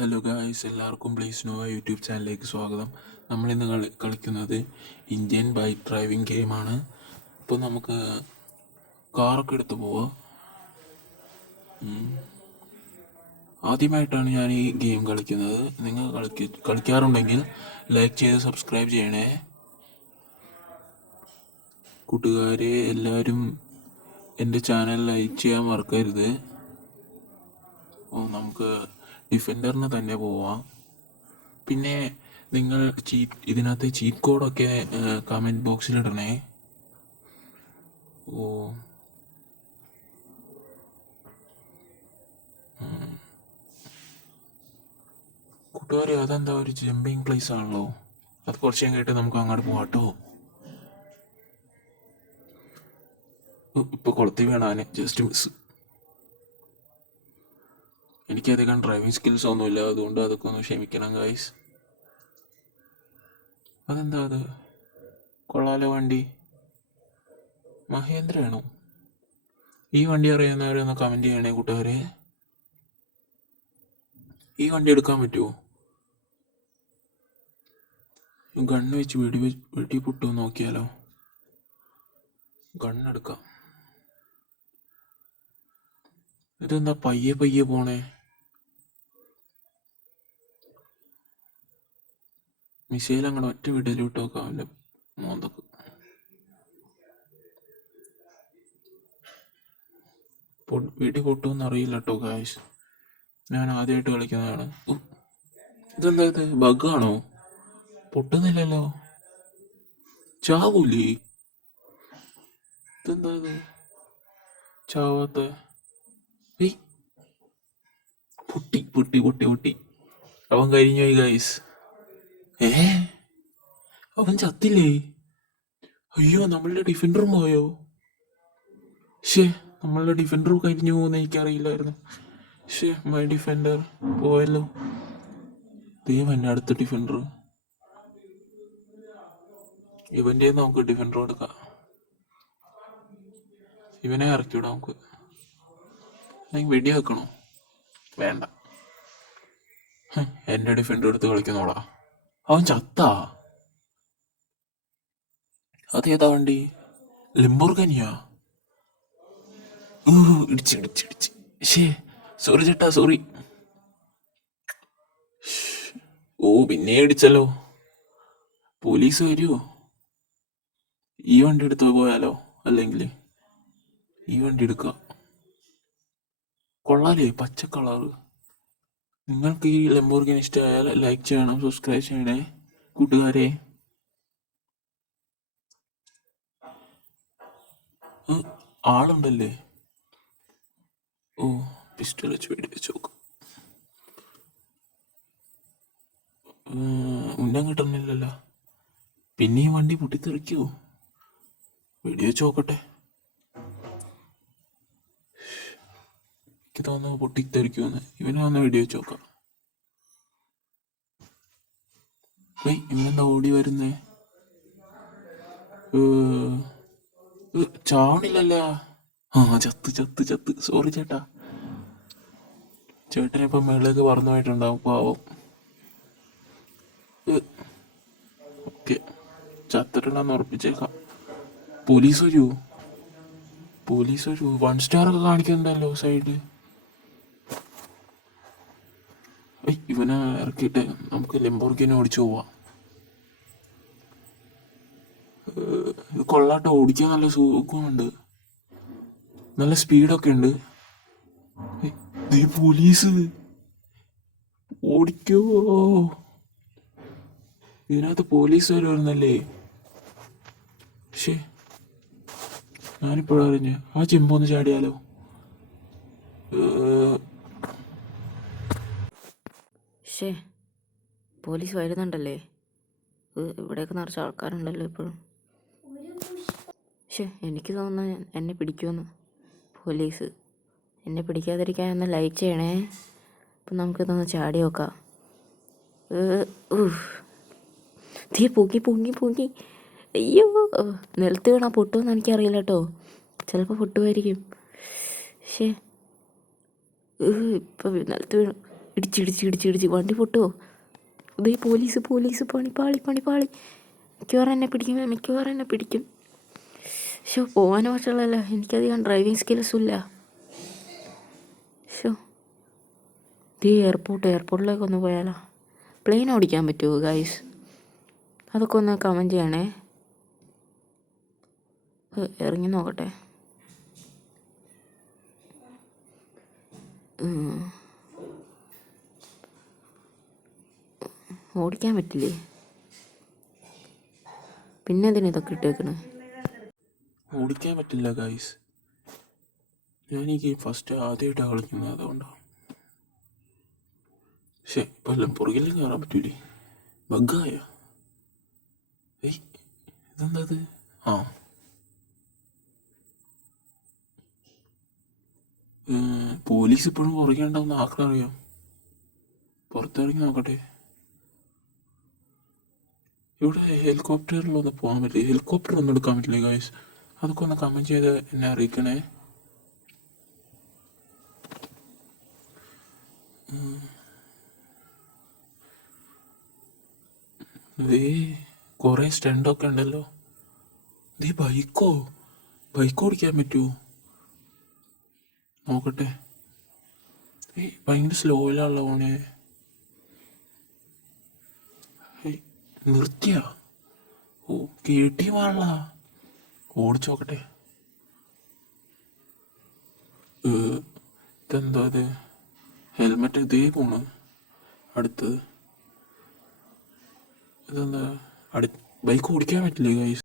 Hello guys, എല്ലാവർക്കും please Nova YouTube ചാനലിലേക്ക് സ്വാഗതം. നമ്മളിന്ന് കളിക്കുന്നത് ഇന്ത്യൻ ബൈക്ക് ഡ്രൈവിംഗ് ഗെയിമാണ്. ഇപ്പോൾ നമുക്ക് കാറൊക്കെ എടുത്ത് പോവാം. ആദ്യമായിട്ടാണ് ഞാൻ ഈ ഗെയിം കളിക്കുന്നത്. നിങ്ങൾ കളിക്കാറുണ്ടെങ്കിൽ ലൈക്ക് ചെയ്ത് സബ്സ്ക്രൈബ് ചെയ്യണേ. കൂട്ടുകാരെ എല്ലാവരും എൻ്റെ ചാനൽ ലൈക്ക് ചെയ്യാൻ മറക്കരുത്. നമുക്ക് ഡിഫൻഡറിന് തന്നെ പോവാം. പിന്നെ നിങ്ങൾ ഇതിനകത്ത് ചീറ്റ് കോഡൊക്കെ കമൻറ്റ് ബോക്സിൽ ഇടണേ. കൂട്ടുകാരെ, അതെന്താ ഒരു ജമ്പിങ് പ്ലേസ് ആണല്ലോ. അത് കുറച്ച് ഞാൻ കേട്ട് നമുക്ക് അങ്ങോട്ട് പോവാട്ടോ. ഇപ്പോൾ കൊളുത്തി വീണാന് ജസ്റ്റ് മിസ്. എനിക്കധികം ഡ്രൈവിംഗ് സ്കിൽസ് ഒന്നുമില്ല, അതുകൊണ്ട് അതൊക്കെ ഒന്ന് ക്ഷമിക്കണം ഗൈസ്. അതെന്താ അത്? കൊള്ളാലോ വണ്ടി. മഹേന്ദ്രയാണോ? ഈ വണ്ടി അറിയുന്നവരൊന്ന് കമൻറ്റ് ചെയ്യണേ കൂട്ടുകാരെ. ഈ വണ്ടി എടുക്കാൻ പറ്റുമോ? ഗണ്ണ് വെച്ച് വെടി പൊട്ടുമോ നോക്കിയാലോ. ഗണ്ണെടുക്കാം. ഇതെന്താ പയ്യെ പയ്യെ പോണേ? മിസൈൽ അങ്ങനെ ഒറ്റ വിടലോട്ട് നോക്കാമല്ലോ മോന്തൊക്കെ. വെടി പൊട്ടുമെന്ന് അറിയില്ല കേട്ടോ ഗായ്സ്. ഞാൻ ആദ്യമായിട്ട് കളിക്കുന്നതാണ്. ഇതെന്താ ഇത്? ബഗ്ഗാണോ? പൊട്ടുന്നില്ലല്ലോ. ചാവൂലേ? ഇതെന്താ ഇത് ചാവാത്ത? പൊട്ടി പൊട്ടി പൊട്ടി പൊട്ടി. അവൻ കരിഞ്ഞു പോയി ഗൈസ്. അവൻ ചത്തില്ലേ? അയ്യോ, നമ്മളുടെ ഡിഫൻഡറും പോയോ? നമ്മളുടെ ഡിഫൻഡർ കരിഞ്ഞു പോകുന്ന എനിക്കറിയില്ലായിരുന്നു. മൈ ഡിഫൻഡർ പോയല്ലോ. ദൈവം, അടുത്ത ഡിഫൻഡർ. ഇവന്റെ നമുക്ക് ഡിഫൻഡർ കൊടുക്കാം. ഇവനെ ഇറക്കിവിടാം നമുക്ക്. അല്ലെങ്കിൽ വെടി വെക്കണോ? വേണ്ട. എന്റെ ഡിഫൻഡർ എടുത്ത് കളിക്കുന്നോടാ. അവൻ ചത്താ? അതേതാ വണ്ടി? ലംബോർഗിനിയാ? ഇടിച്ച്. സോറി ചേട്ടാ, സോറി. പിന്നെ ഇടിച്ചല്ലോ. പോലീസ് വരുമോ? ഈ വണ്ടി എടുത്ത് പോയാലോ? അല്ലെങ്കിൽ ഈ വണ്ടി എടുക്കാം. കൊള്ളാലേ, പച്ച കളറ്. നിങ്ങൾക്ക് ഈ ലംബോർഗിനി ഇഷ്ടമായാൽ ലൈക്ക് ചെയ്യണം, സബ്സ്ക്രൈബ് ചെയ്യണേ കൂട്ടുകാരെ. ആളുണ്ടല്ലേ? പിസ്റ്റൾ വെച്ച് വെടി വെച്ച് നോക്കാം. ഉന്നം കിട്ടുന്നില്ലല്ലോ. പിന്നെയും വണ്ടി പൊട്ടിത്തെറിക്കുവോ? വെടി വെച്ച് നോക്കട്ടെ. എനിക്ക് തോന്നുന്നു പൊട്ടിത്തെറിക്കുമെന്ന്. ഇവനെ വന്ന് വെടി വെച്ച് നോക്കാം. ഇവനെന്താ ഓടി വരുന്നേ? ചാവണില്ലല്ലോ. ചത്ത് ചത്ത് ചത്ത്. സോറി ചേട്ടാ. ചേട്ടനിപ്പോ മേളിലേക്ക് പറന്നു പോയിട്ടുണ്ടാവും, പാവം. ഓക്കെ, ചത്തിട്ടുണ്ടെന്ന് ഉറപ്പിച്ചേക്കാം. പോലീസ് വരൂ. 1 സ്റ്റാർ ഒക്കെ കാണിക്കുന്നുണ്ടല്ലോ സൈഡിൽ. ഇവനെ ഇറക്കിയിട്ട് നമുക്ക് ലംബോർഗിനി ഓടിച്ചു പോവാം. ഇത് കൊള്ളാട്ടോ, ഓടിക്കാൻ നല്ല സുഖമുണ്ട്, നല്ല സ്പീഡൊക്കെ ഉണ്ട്. പോലീസ് ഓടിക്കോ. ഇതിനകത്ത് പോലീസ് വരുന്നല്ലേ? ഞാനിപ്പോഴും അറിഞ്ഞ് ആ ചെമ്പൊന്ന് ചാടിയാലോ? പോലീസ് വരുന്നുണ്ടല്ലേ? ഇവിടെയൊക്കെ നിറച്ച ആൾക്കാരുണ്ടല്ലോ ഇപ്പോഴും. എനിക്ക് തോന്നുന്നു എന്നെ പിടിക്കുമെന്ന്. പോലീസ് എന്നെ പിടിക്കാതിരിക്കാൻ ഒന്ന് ലൈക്ക് ചെയ്യണേ. അപ്പം നമുക്കിതൊന്ന് ചാടി നോക്കാം. പൊങ്ങി. അയ്യോ, നിലത്ത് വീണാൽ പൊട്ടുമെന്ന് എനിക്കറിയില്ല കേട്ടോ. ചിലപ്പോൾ പൊട്ടുമായിരിക്കും. ഇപ്പം നിലത്ത് വീണു. ഇടിച്ചിടിച്ച് വണ്ടി പൊട്ടുമോ? ഇതേ പോലീസ് പണി. മിക്കവാറും എന്നെ പിടിക്കും. ഷോ പോകാൻ വശമുള്ളതല്ല, എനിക്കധികം ഡ്രൈവിംഗ് സ്കിൽസും ഇല്ല. ഷോ ഇതേ എയർപോർട്ടിലേക്കൊന്ന് പോയാലോ? പ്ലെയിൻ ഓടിക്കാൻ പറ്റുമോ ഗൈസ്? അതൊക്കെ ഒന്ന് കമൻറ്റ് ചെയ്യണേ. ഇറങ്ങി നോക്കട്ടെ. ഓടിക്കാൻ പറ്റില്ലേ? പിന്നെ എന്തിനാ ഇതൊക്കെ ഇട്ടേക്കണേ? ഓടിക്കാൻ പറ്റില്ല ഗൈസ്. ഞാൻ ഈ ഗെയിം ഫസ്റ്റ് ആദ്യമായിട്ടാണ് കളിക്കുന്നത്, അതുകൊണ്ടാണ്. പക്ഷേ ഇപ്പം എല്ലാം പുറകിലും കയറാൻ പറ്റൂലേ? ബഗ്ഗായ ഇതെന്താ ഇത്? പോലീസ് ഇപ്പോഴും പുറകെ ഉണ്ടാവുന്ന ആർക്കറിയാം? പുറത്തിറങ്ങി നോക്കട്ടെ. ഇവിടെ ഹെലികോപ്റ്ററിലൊന്ന് പോകാൻ പറ്റില്ല. ഹെലികോപ്റ്റർ ഒന്നും എടുക്കാൻ പറ്റില്ല ഗൈസ്. അതൊക്കെ ഒന്ന് കമൻറ്റ് ചെയ്ത് എന്നെ അറിയിക്കണേ. ഇതേ കുറേ സ്റ്റണ്ടൊക്കെ ഉണ്ടല്ലോ. ഇതേ ബൈക്ക് ഓടിക്കാൻ പറ്റുമോ നോക്കട്ടെ. ഭയങ്കര സ്ലോയിലാണല്ലോ പോണേ. നിർത്തിയാ? കേട്ടി പാടില്ല. ഓടിച്ചു നോക്കട്ടെ. ഇതെന്താ ഇത്? ഹെൽമെറ്റ് ഇതേ പോണ്. അടുത്തത് ഇതെന്താ? ബൈക്ക് ഓടിക്കാൻ പറ്റില്ലേ ഗൈസ്?